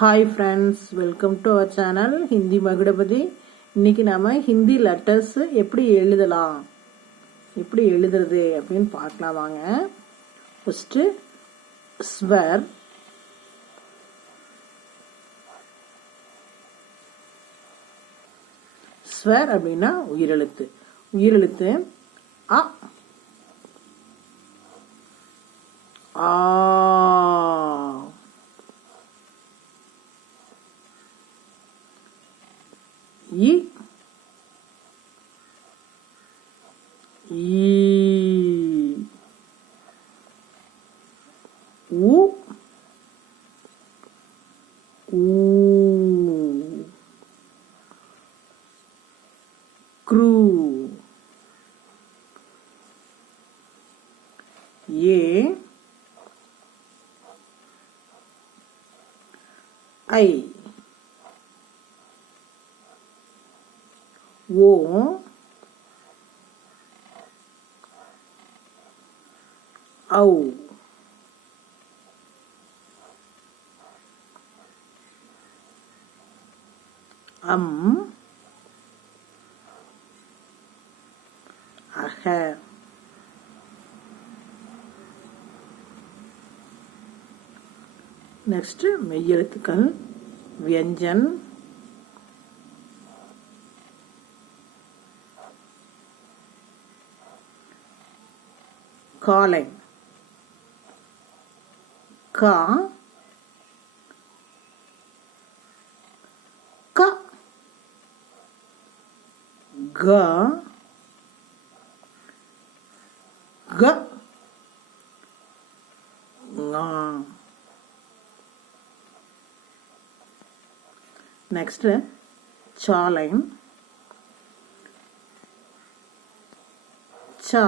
Hi friends, welcome to our channel Hindi Magudapathi. இன்னைக்கு நாம Hindi letters எப்படி எழுதுறது அப்படின்னு பார்க்கலாம் வாங்க. ஃபர்ஸ்ட் ஸ்வர். ஸ்வர் அப்படின்னா உயிரெழுத்து அ, ஆ, இ, ஈ, உ, ஊ, க்ரு, ஏ, ஐ, ஓ, ஔ, அம், அஹ. நெக்ஸ்ட் மெய்யெழுத்துக்கள். வியஞ்சன், காலை, கா, க, க, க, ங. நெக்ஸ்ட் சாலை, சா,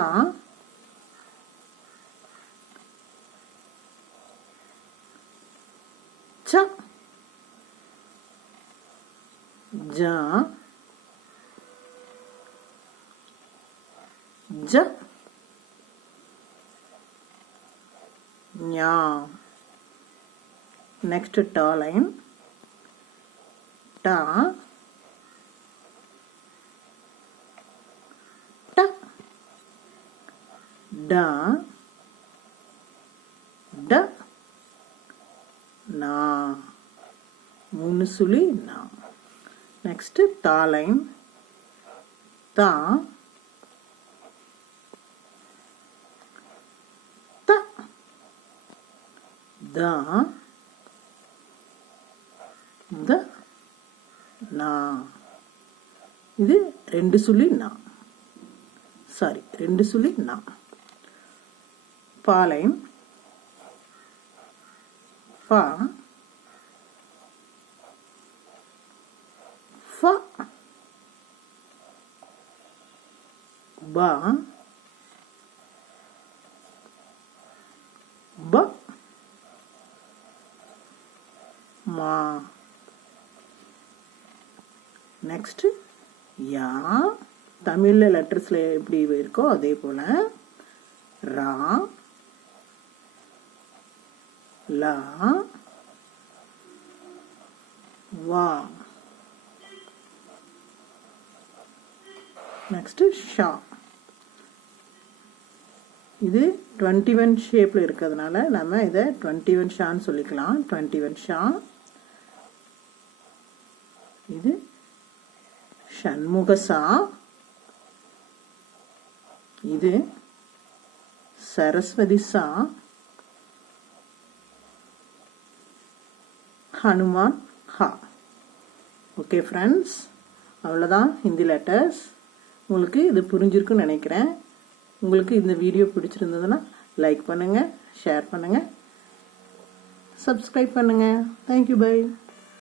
ச்ச, ஜ, ஜ, ஞா. நெக்ஸ்ட் ட லைன். ட, ட, ட, ட, நா. 3 சுழி நா. நெக்ஸ்ட் தா லைன். தா, த, தா, த, நா. இது 2 சுழி நா. 2 சுழி நா. பா லைன். பா, ஃப, ப, ப, மா. நெக்ஸ்ட் யா. தமிழ்ல லெட்டர்ஸ்ல எப்படி இருக்கோ அதே போல ரா, லா, வா. நெக்ஸ்ட் ஷா. இது 21 ஷேப்ல இருக்கிறதுனால நம்ம இதை 21 ஷான்னு சொல்லிக்கலாம். 21 ஷா. இது ஷண்முகசா. இது சரஸ்வதி சா. ஹனுமான் ஹா. ஓகே ஃப்ரெண்ட்ஸ், அவ்வளோதான் ஹிந்தி லெட்டர்ஸ். உங்களுக்கு இது புரிஞ்சிருக்குன்னு நினைக்கிறேன். உங்களுக்கு இந்த வீடியோ பிடிச்சிருந்ததுன்னா லைக் பண்ணுங்கள், ஷேர் பண்ணுங்கள், சப்ஸ்கிரைப் பண்ணுங்கள். Thank you, by.